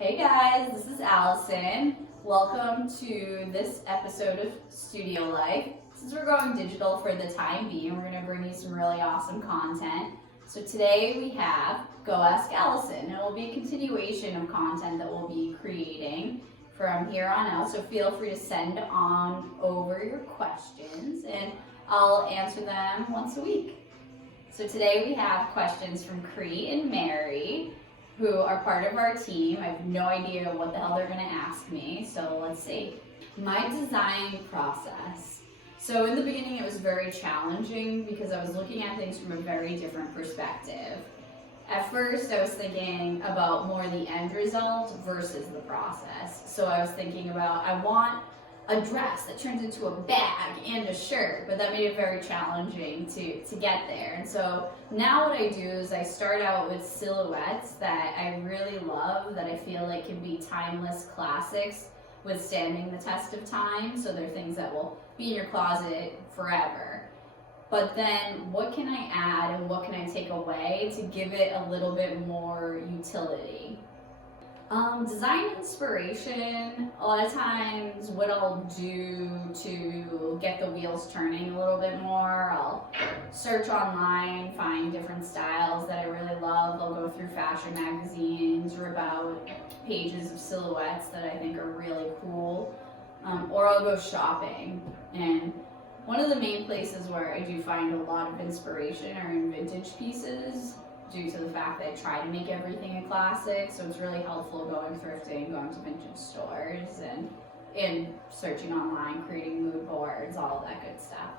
Hey guys, this is Allison. Welcome to this episode of Studio Life. Since we're going digital for the time being, we're going to bring you some really awesome content. So today we have Go Ask Allison. It will be a continuation of content that we'll be creating from here on out. So feel free to send on over your questions and I'll answer them once a week. So today we have questions from Cree and Mary, who are part of our team. I have no idea what the hell they're gonna ask me, so let's see. My design process. So in the beginning it was very challenging because I was looking at things from a very different perspective. At first I was thinking about more the end result versus the process. So I was thinking about, I want a dress that turns into a bag and a shirt, but that made it very challenging to get there. And so now what I do is I start out with silhouettes that I really love, that I feel like can be timeless classics withstanding the test of time. So they're things that will be in your closet forever. But then what can I add and what can I take away to give it a little bit more utility? Design inspiration, a lot of times what I'll do to get the wheels turning a little bit more, I'll search online, find different styles that I really love. I'll go through fashion magazines, rip out pages of silhouettes that I think are really cool, or I'll go shopping. And one of the main places where I do find a lot of inspiration are in vintage pieces, due to the fact that I try to make everything a classic, so it's really helpful going thrifting, going to vintage stores, and searching online, creating mood boards, all of that good stuff.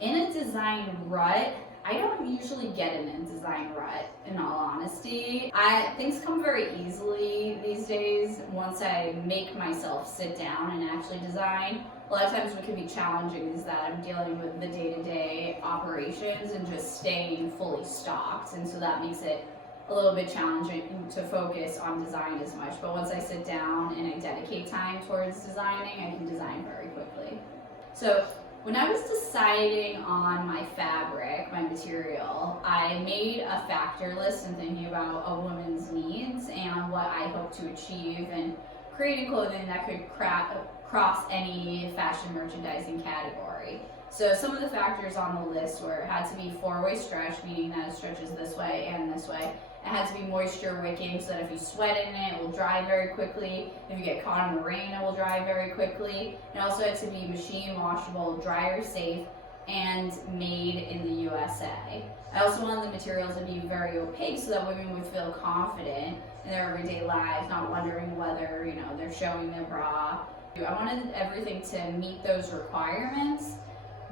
In a design rut, I don't usually get in a design rut, in all honesty. Things come very easily these days once I make myself sit down and actually design. A lot of times what can be challenging is that I'm dealing with the day-to-day operations and just staying fully stocked, and so that makes it a little bit challenging to focus on design as much. But once I sit down and I dedicate time towards designing, I can design very quickly. So when I was deciding on my fabric, my material, I made a factor list and thinking about a woman's needs and what I hope to achieve and creating clothing that could cross any fashion merchandising category. So some of the factors on the list were it had to be 4-way stretch, meaning that it stretches this way and this way. It had to be moisture wicking, so that if you sweat in it, it will dry very quickly. If you get caught in the rain, it will dry very quickly. It also had to be machine washable, dryer safe, and made in the USA. I also wanted the materials to be very opaque so that women would feel confident in their everyday lives, not wondering whether, they're showing their bra. I wanted everything to meet those requirements,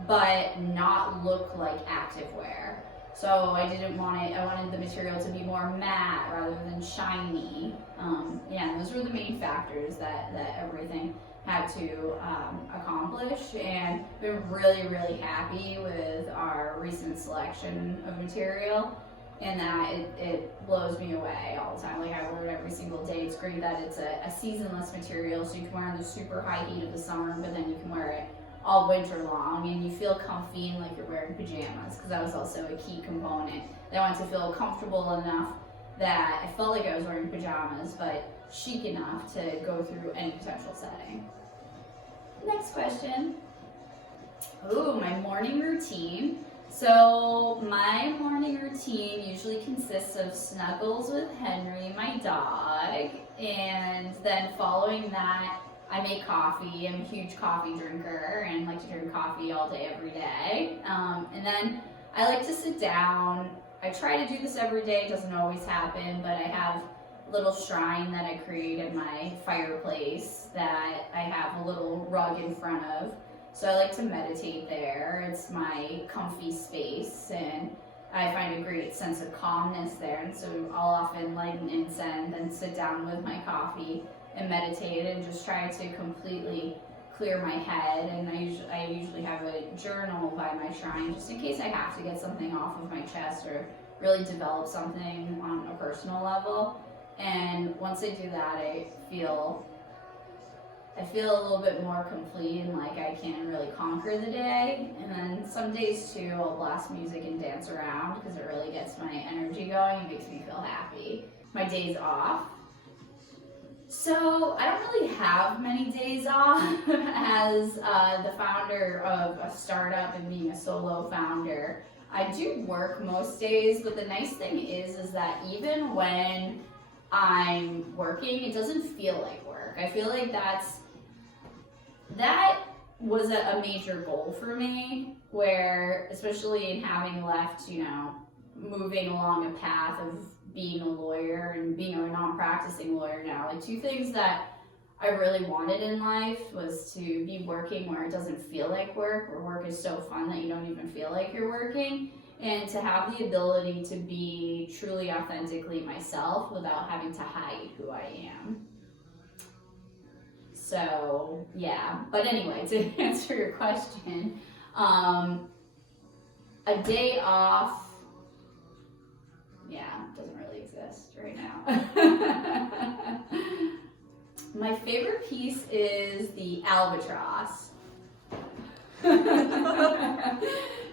but not look like activewear. So I wanted the material to be more matte rather than shiny. Those were the main factors that everything had to accomplish, and we're really, really happy with our recent selection of material, and that it blows me away all the time. Like, I wear it every single day. It's great that it's a seasonless material, so you can wear it in the super high heat of the summer, but then you can wear it all winter long, and you feel comfy and like you're wearing pajamas, because that was also a key component. I wanted to feel comfortable enough that I felt like I was wearing pajamas, but chic enough to go through any potential setting. Next question. Ooh, my morning routine. So my morning routine usually consists of snuggles with Henry, my dog, and then following that, I make coffee. I'm a huge coffee drinker and like to drink coffee all day, every day. And then I like to sit down. I try to do this every day. It doesn't always happen, but I have a little shrine that I create in my fireplace that I have a little rug in front of. So I like to meditate there. It's my comfy space, and I find a great sense of calmness there. And so I'll often light an incense and sit down with my coffee and meditate and just try to completely clear my head. And I usually have a journal by my shrine just in case I have to get something off of my chest or really develop something on a personal level. And once I do that, I feel a little bit more complete and like I can really conquer the day. And then some days too, I'll blast music and dance around because it really gets my energy going and makes me feel happy. My days off, So I don't really have many days off as the founder of a startup and being a solo founder. I do work most days, but the nice thing is that even when I'm working, it doesn't feel like work. I feel like that was a major goal for me, where especially in having left, moving along a path of being a lawyer and being a non-practicing lawyer now, like two things that I really wanted in life was to be working where it doesn't feel like work, where work is so fun that you don't even feel like you're working, and to have the ability to be truly authentically myself without having to hide who I am. So yeah, but anyway, to answer your question, a day off, doesn't really exist right now. My favorite piece is the albatross.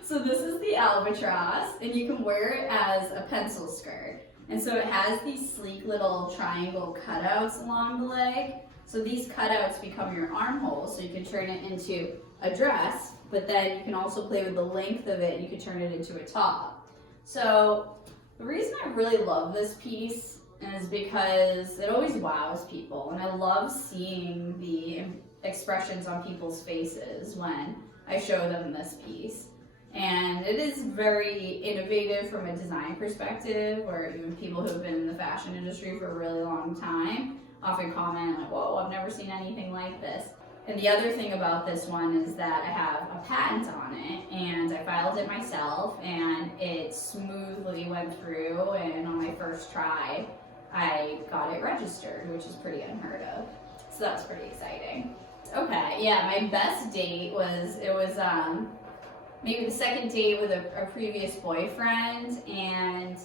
So this is the albatross, and you can wear it as a pencil skirt. And so it has these sleek little triangle cutouts along the leg. So these cutouts become your armholes, so you can turn it into a dress, but then you can also play with the length of it, and you can turn it into a top. So the reason I really love this piece is because it always wows people, and I love seeing the expressions on people's faces when I show them this piece. And it is very innovative from a design perspective, where even people who have been in the fashion industry for a really long time often comment like, whoa, I've never seen anything like this. And the other thing about this one is that I have a patent on it, and I filed it myself, and it smoothly went through, and on my first try, I got it registered, which is pretty unheard of. So that's pretty exciting. Okay, yeah, my best date was, maybe the second date with a previous boyfriend, and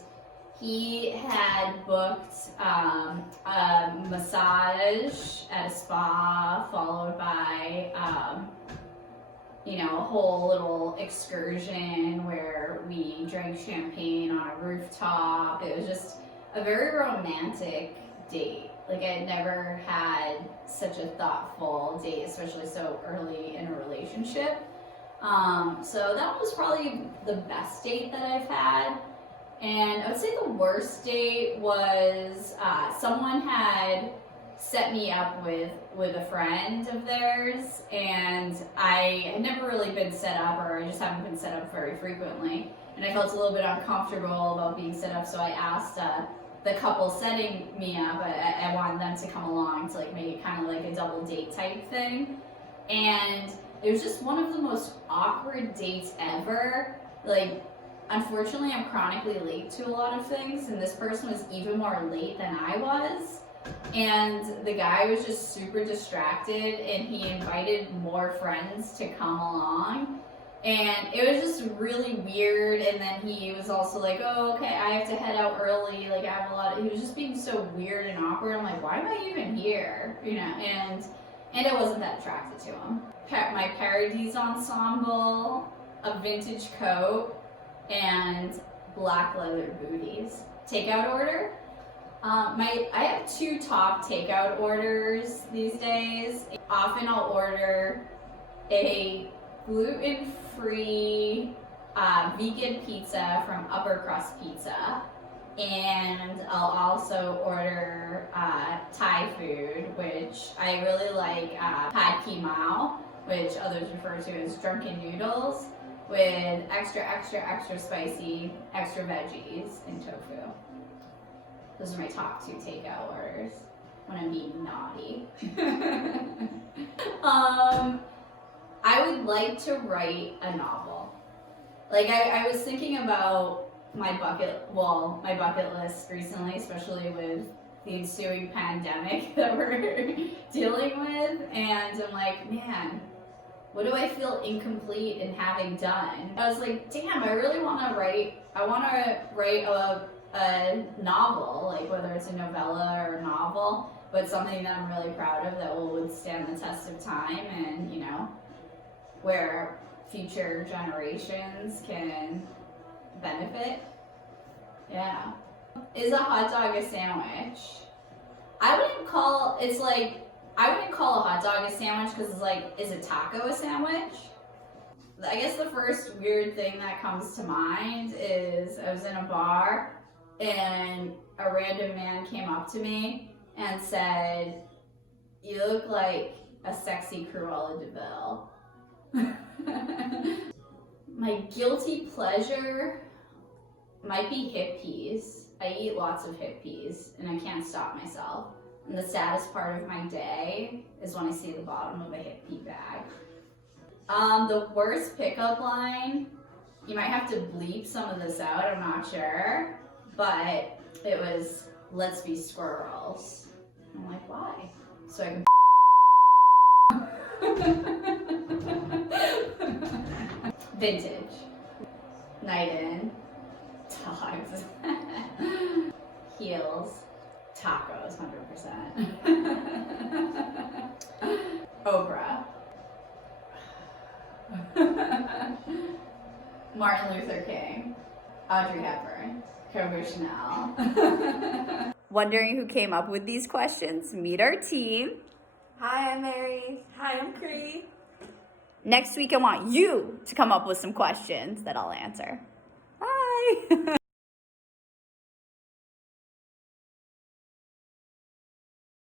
he had booked a massage at a spa, followed by a whole little excursion where we drank champagne on a rooftop. It was just a very romantic date. Like, I had never had such a thoughtful date, especially so early in a relationship. So that was probably the best date that I've had. And I would say the worst date was someone had set me up with a friend of theirs, and I had never really been set up, or I just haven't been set up very frequently, and I felt a little bit uncomfortable about being set up, so I asked the couple setting me up, I wanted them to come along to make it kind of like a double date type thing. And it was just one of the most awkward dates ever. Unfortunately, I'm chronically late to a lot of things, and this person was even more late than I was. And the guy was just super distracted, and he invited more friends to come along. And it was just really weird, and then he was also like, oh, okay, I have to head out early, I have he was just being so weird and awkward. I'm like, why am I even here? And it wasn't that attracted to him. My Paridaez ensemble, a vintage coat, and black leather booties. Takeout order. I have 2 top takeout orders these days. Often I'll order a gluten-free vegan pizza from Upper Crust Pizza, and I'll also order Thai food, which I really like pad ki mao, which others refer to as drunken noodles, with extra spicy, extra veggies, and tofu. Those are my top 2 takeout orders when I'm being naughty. I would like to write a novel. I was thinking about my bucket list recently, especially with the ensuing pandemic that we're dealing with, and I'm like, man, what do I feel incomplete in having done? I was like, damn, I really want to write a novel, whether it's a novella or a novel, but something that I'm really proud of that will withstand the test of time, and where future generations can benefit. Yeah. Is a hot dog a sandwich? I wouldn't call a hot dog a sandwich because it's like, is a taco a sandwich? I guess the first weird thing that comes to mind is I was in a bar and a random man came up to me and said, "You look like a sexy Cruella de Vil." My guilty pleasure might be hip peas. I eat lots of hip peas and I can't stop myself. And the saddest part of my day is when I see the bottom of a hip pea bag. The worst pickup line, you might have to bleep some of this out, I'm not sure, but it was, "Let's be squirrels." I'm like, why? So I can vintage, night in, dogs, heels, tacos, 100%. Oprah. Martin Luther King, Audrey Hepburn, Coco Chanel. Wondering who came up with these questions? Meet our team. Hi, I'm Mary. Hi, I'm Cree. Next week, I want you to come up with some questions that I'll answer. Bye.